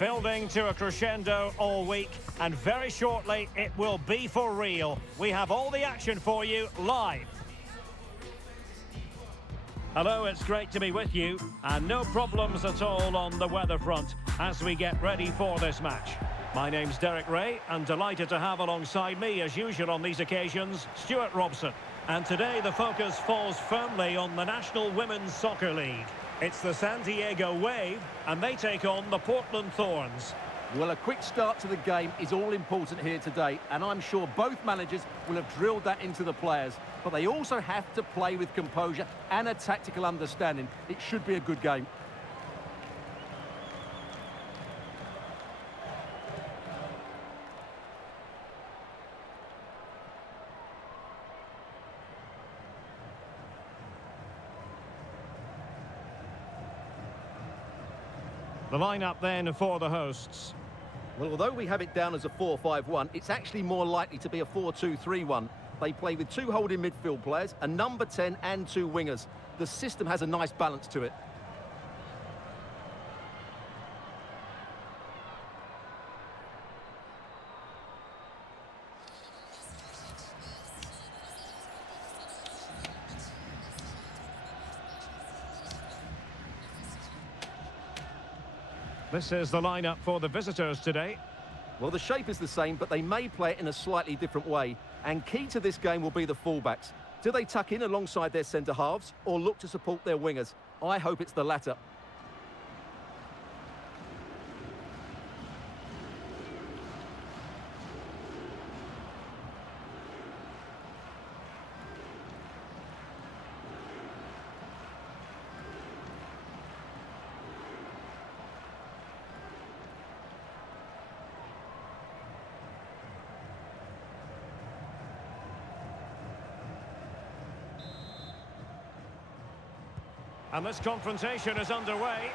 Building to a crescendo all week, and very shortly it will be for real. We have all the action for you live. Hello, it's great to be with you, and no problems at all on the weather front as we get ready for this match. My name's Derek Ray, and delighted to have alongside me, as usual on these occasions, Stuart Robson. And today the focus falls firmly on the National Women's Soccer League. It's the San Diego Wave, and they take on the Portland Thorns. Well, a quick start to the game is all important here today, and I'm sure both managers will have drilled that into the players. But they also have to play with composure and a tactical understanding. It should be a good game. The lineup then for the hosts. Well, although we have it down as a 4-5-1, it's actually more likely to be a 4-2-3-1. They play with two holding midfield players, a number 10 and two wingers. The system has a nice balance to it. This is the lineup for the visitors today. Well, the shape is the same, but they may play it in a slightly different way. And key to this game will be the fullbacks. Do they tuck in alongside their centre-halves or look to support their wingers? I hope it's the latter. And this confrontation is underway.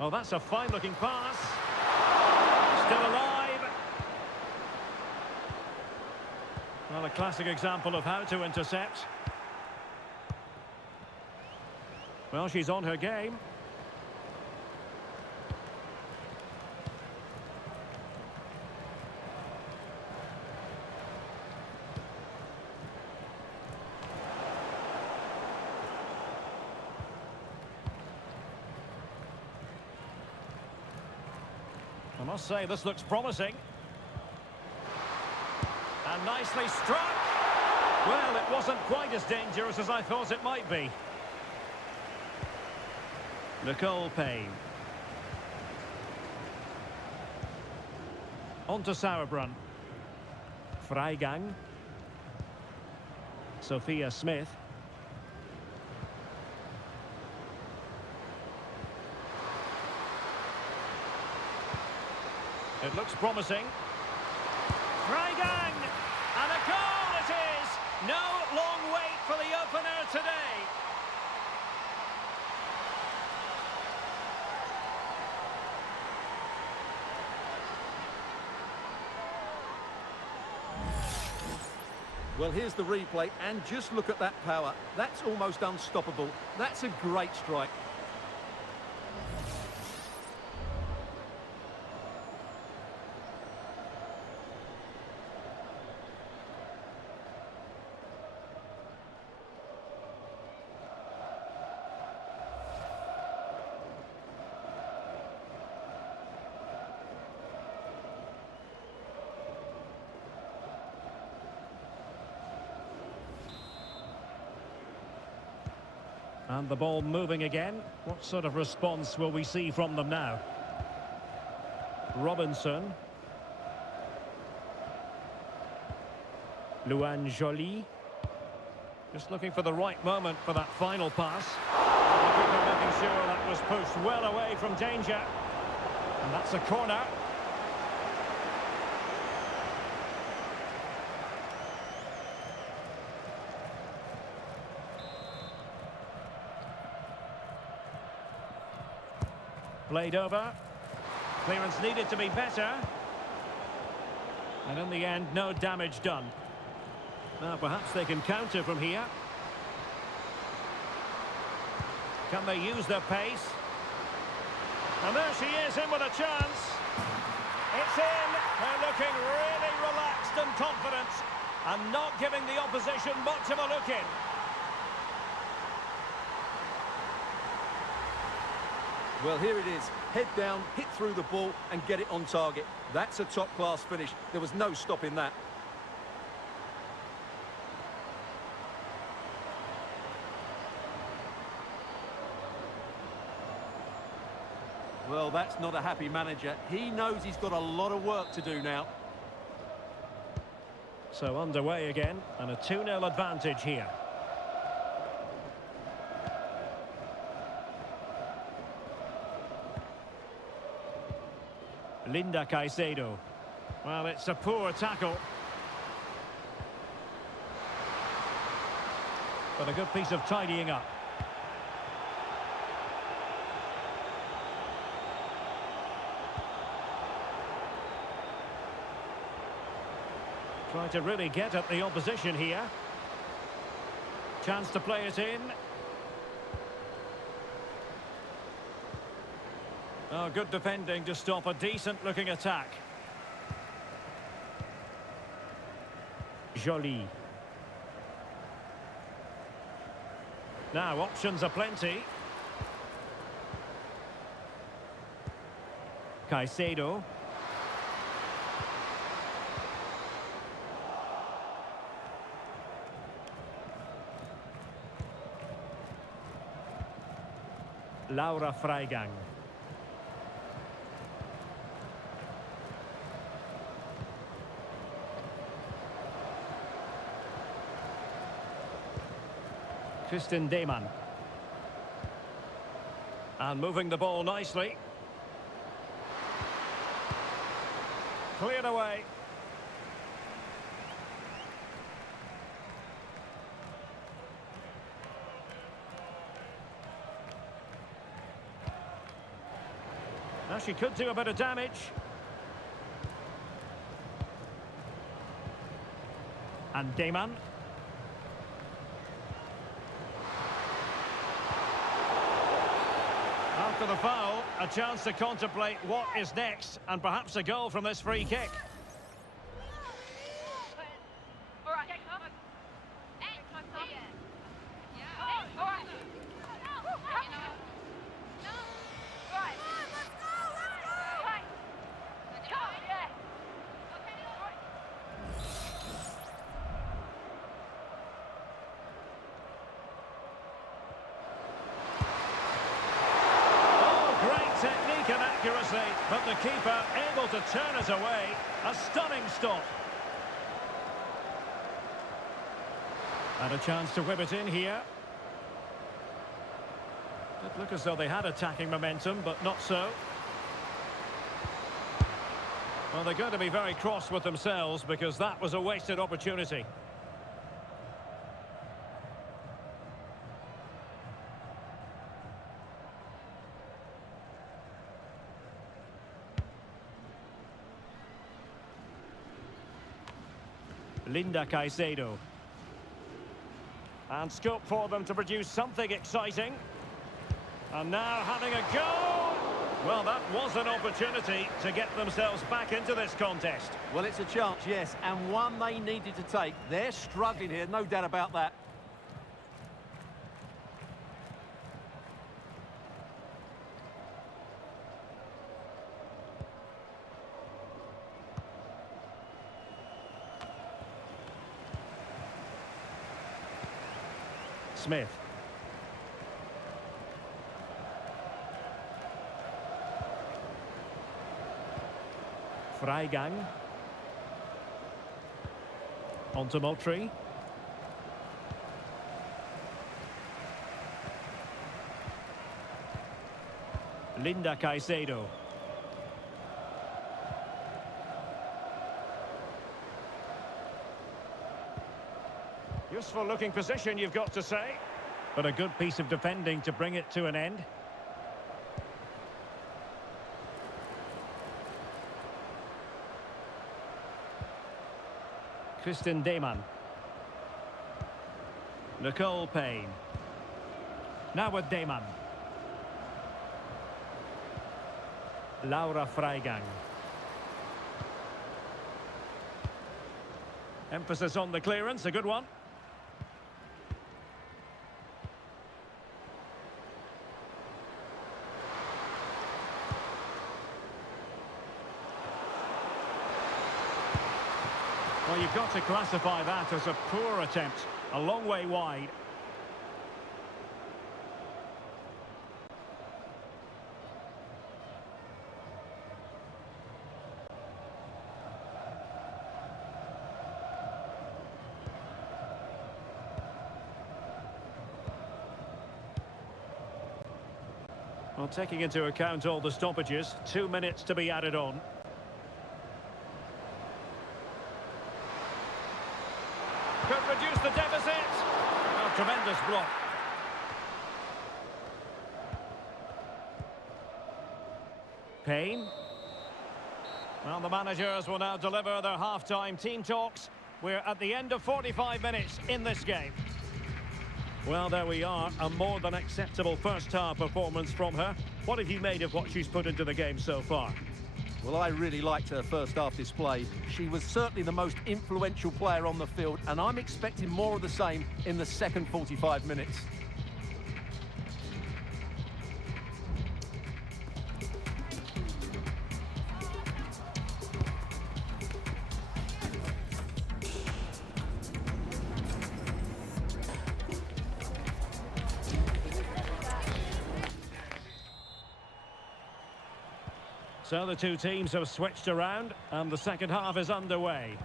Oh, that's a fine-looking pass. Still alive. Well, a classic example of how to intercept. Well, she's on her game. I must say, this looks promising. And nicely struck. Well, it wasn't quite as dangerous as I thought it might be. Nicole Payne. On to Sauerbrunn. Freigang. Sophia Smith. It looks promising. Freigang! And a goal it is! No long wait for the opener today. Well, here's the replay, and just look at that power. That's almost unstoppable. That's a great strike. And the ball moving again. What sort of response will we see from them now? Robinson. Luan Joly. Just looking for the right moment for that final pass. The keeper making sure that was pushed well away from danger. And that's a corner. Played over. Clearance needed to be better. And in the end, no damage done. Now perhaps they can counter from here. Can they use their pace? And there she is, in with a chance. It's in. They're looking really relaxed and confident and not giving the opposition much of a look in. Well, here it is. Head down, hit through the ball and get it on target. That's a top-class finish. There was no stopping that. Well, that's not a happy manager. He knows he's got a lot of work to do now. So underway again, and a 2-0 advantage here. Linda Caicedo. Well, it's a poor tackle. But a good piece of tidying up. Trying to really get at the opposition here. Chance to play it in. Oh, good defending to stop a decent-looking attack. Jolie. Now, options are plenty. Caicedo. Laura Freigang. Kristin Deman. And moving the ball nicely. Cleared away. Now she could do a bit of damage. And Deman. After the foul, a chance to contemplate what is next, and perhaps a goal from this free kick. Technique and accuracy, but the keeper able to turn it away. A stunning stop. And a chance to whip it in here. Did look as though they had attacking momentum, but not so. Well, they're going to be very cross with themselves because that was a wasted opportunity. Linda Caicedo. And scope for them to produce something exciting. And now having a go. Well, that was an opportunity to get themselves back into this contest. Well, it's a chance, yes, and one they needed to take. They're struggling here, no doubt about that. Smith. Freigang. On to Moultrie. Linda Caicedo. Useful looking position, you've got to say. But a good piece of defending to bring it to an end. Kristin Deman. Nicole Payne. Now with Dayman. Laura Freigang. Emphasis on the clearance, a good one. Well, you've got to classify that as a poor attempt. A long way wide. Well, taking into account all the stoppages, 2 minutes to be added on. Could reduce the deficit. A tremendous block. Payne. Well, the managers will now deliver their half-time team talks. We're at the end of 45 minutes in this game. Well, there we are. A more than acceptable first-half performance from her. What have you made of what she's put into the game so far? Well, I really liked her first-half display. She was certainly the most influential player on the field, and I'm expecting more of the same in the second 45 minutes. So the two teams have switched around and the second half is underway.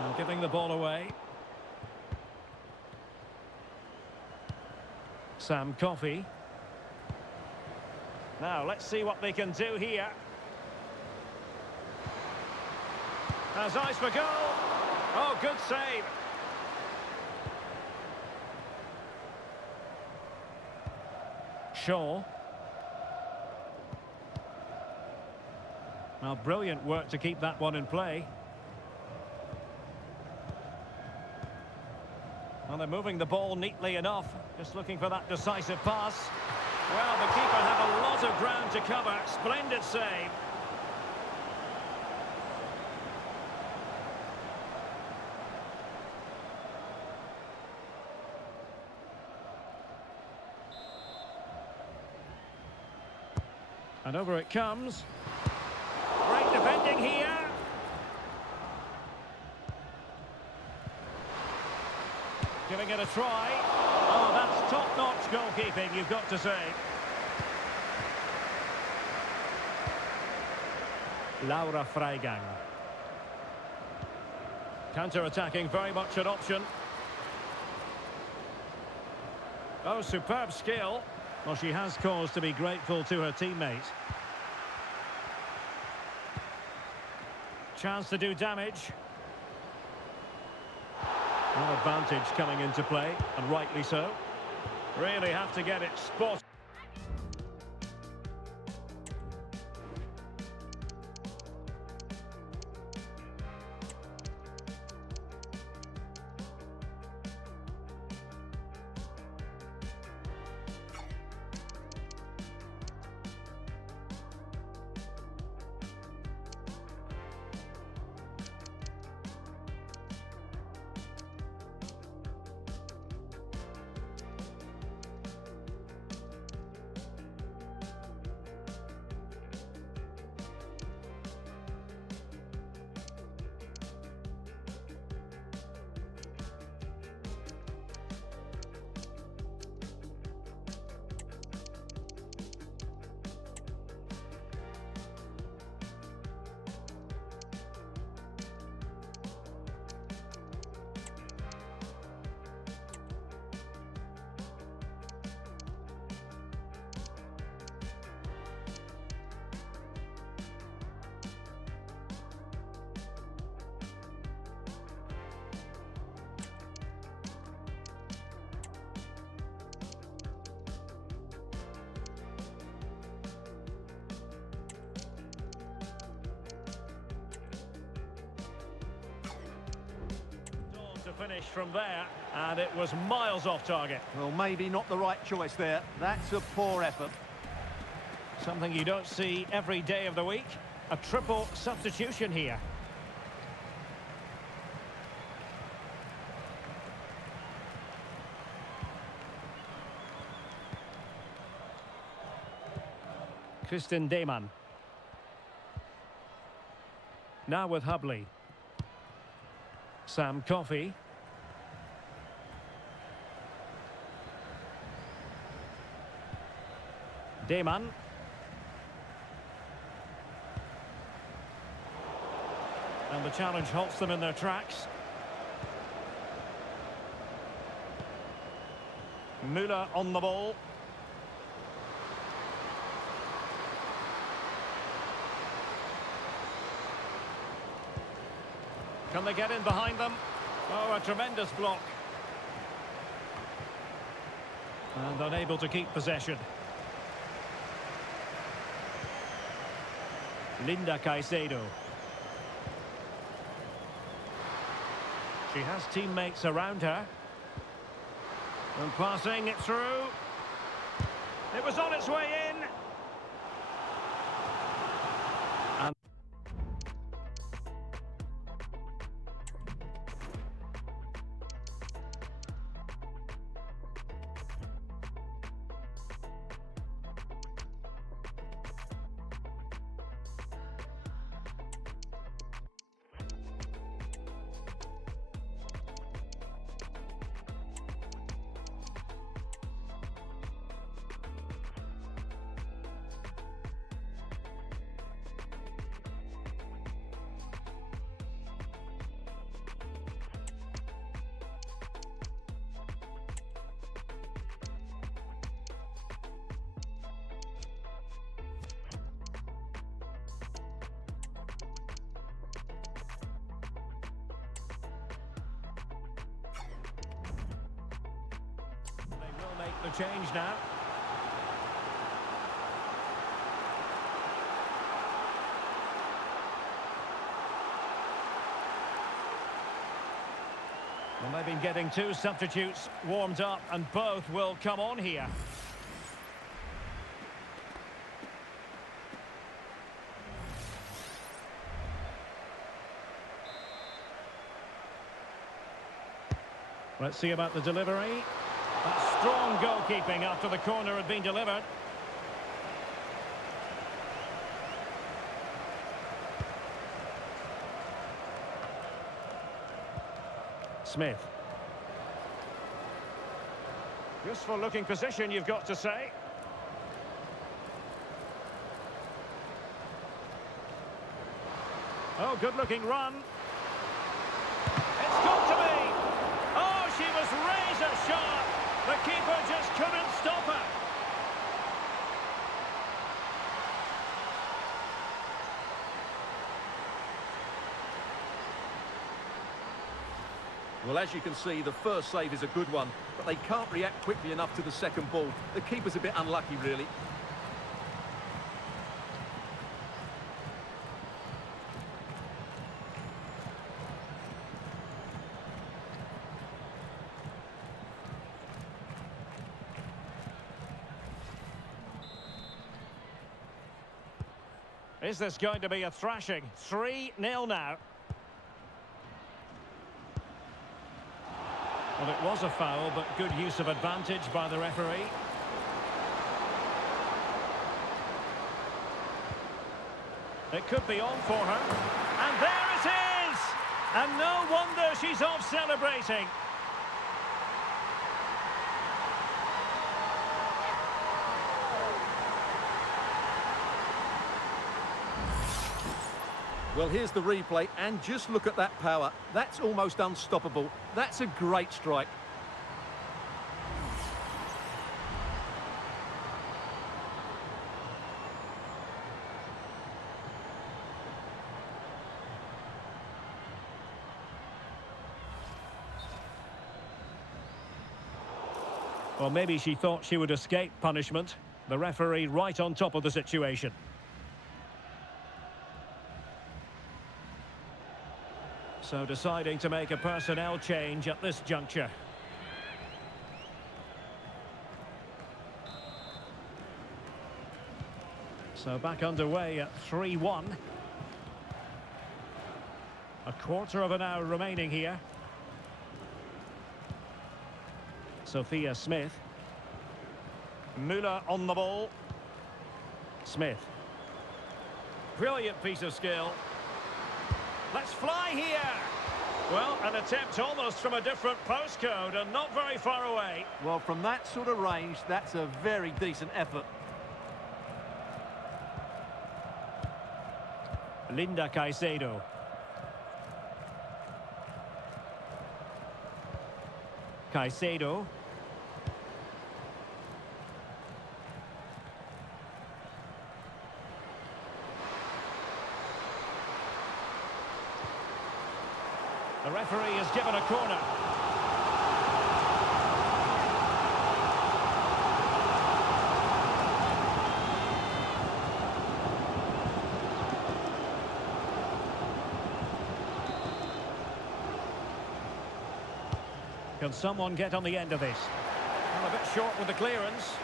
And giving the ball away. Sam Coffey. Now, let's see what they can do here. Has eyes for goal. Oh, good save. Shaw. Well, brilliant work to keep that one in play. Well, they're moving the ball neatly enough. Just looking for that decisive pass. Well, the keeper had a lot of ground to cover. Splendid save. And over it comes. Great defending here. Giving it a try. Oh, that's top-notch goalkeeping, you've got to say. Laura Freigang. Counter-attacking, very much an option. Oh, superb skill. Well, she has cause to be grateful to her teammate. Chance to do damage. An advantage coming into play, and rightly so. Really have to get it spot. finish from there, and it was miles off target. Well, maybe not the right choice there. That's a poor effort. Something you don't see every day of the week. A triple substitution here. Kristen Dayman. Now with Hubley. Sam Coffey. Dayman. And the challenge halts them in their tracks. Müller on the ball. Can they get in behind them? Oh, a tremendous block. And unable to keep possession. Linda Caicedo. She has teammates around her. And passing it through. It was on its way in. And the change now. Well, they've been getting two substitutes warmed up, and both will come on here. Let's see about the delivery. That's strong goalkeeping after the corner had been delivered. Smith. Useful looking position, you've got to say. Oh, good looking run. It's got to be. Oh, she was razor sharp. The keeper just couldn't stop her. Well, as you can see, the first save is a good one, but they can't react quickly enough to the second ball. The keeper's a bit unlucky, really. Is this going to be a thrashing? 3-0 now. Well, it was a foul, but good use of advantage by the referee. It could be on for her. And there it is! And no wonder she's off celebrating. Well, here's the replay, and just look at that power. That's almost unstoppable. That's a great strike. Well, maybe she thought she would escape punishment. The referee right on top of the situation. So deciding to make a personnel change at this juncture. So back underway at 3-1. A quarter of an hour remaining here. Sophia Smith. Müller on the ball. Smith. Brilliant piece of skill. Let's fly here. Well, an attempt almost from a different postcode and not very far away. Well, from that sort of range, that's a very decent effort. Linda Caicedo. Caicedo. The referee has given a corner. Can someone get on the end of this? Well, a bit short with the clearance.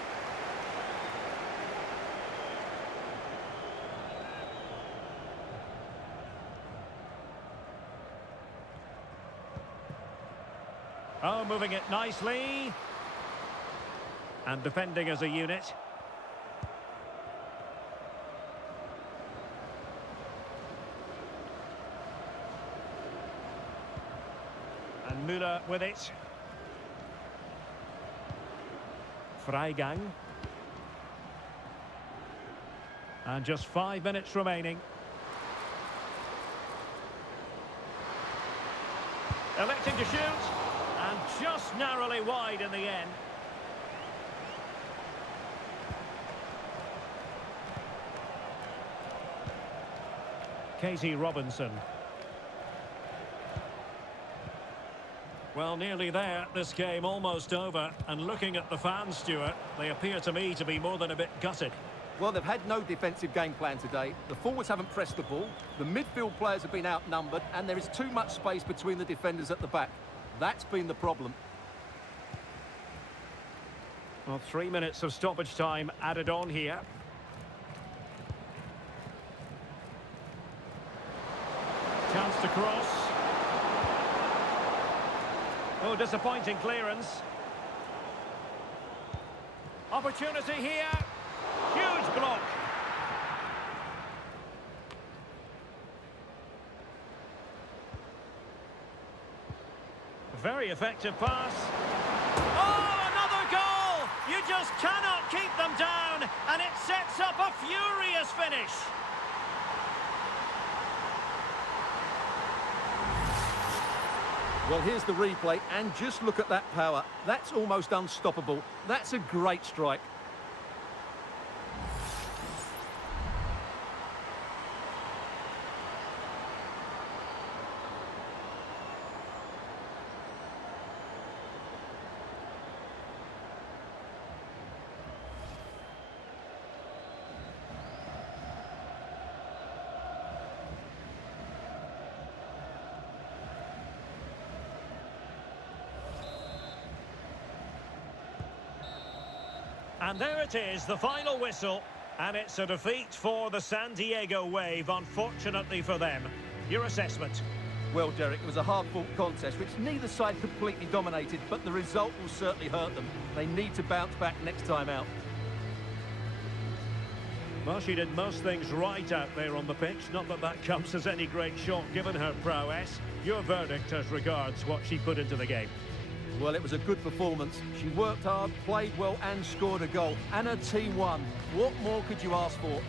Oh, moving it nicely. And defending as a unit. And Müller with it. Freigang. And just 5 minutes remaining. Electing to shoot. And just narrowly wide in the end. Katie Robinson. Well, nearly there. This game almost over. And looking at the fans, Stuart, they appear to me to be more than a bit gutted. Well, they've had no defensive game plan today. The forwards haven't pressed the ball. The midfield players have been outnumbered. And there is too much space between the defenders at the back. That's been the problem. Well, 3 minutes of stoppage time added on here. Chance to cross. Oh, disappointing clearance. Opportunity here. Huge block. Very effective pass. Oh, another goal! You just cannot keep them down, and it sets up a furious finish. Well, here's the replay, and just look at that power. That's almost unstoppable. That's a great strike. And there it is, the final whistle. And it's a defeat for the San Diego Wave, unfortunately for them. Your assessment? Well, Derek, it was a hard-fought contest, which neither side completely dominated, but the result will certainly hurt them. They need to bounce back next time out. Well, she did most things right out there on the pitch. Not that that comes as any great shock, given her prowess. Your verdict as regards what she put into the game? Well, it was a good performance. She worked hard, played well and scored a goal. And her team won. What more could you ask for?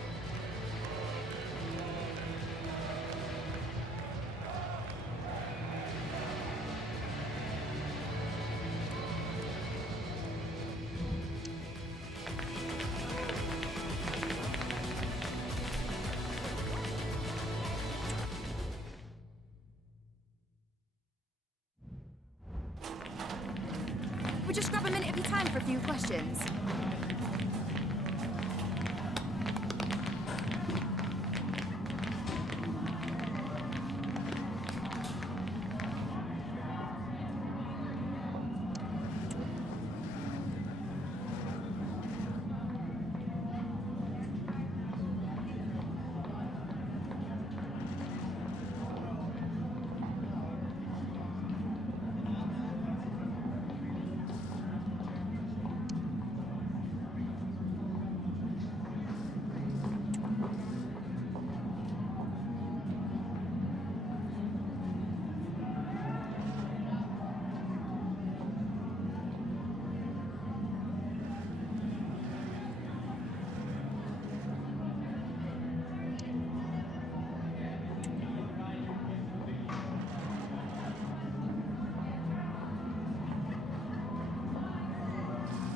We'll just grab a minute of your time for a few questions.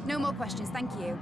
No more questions, thank you.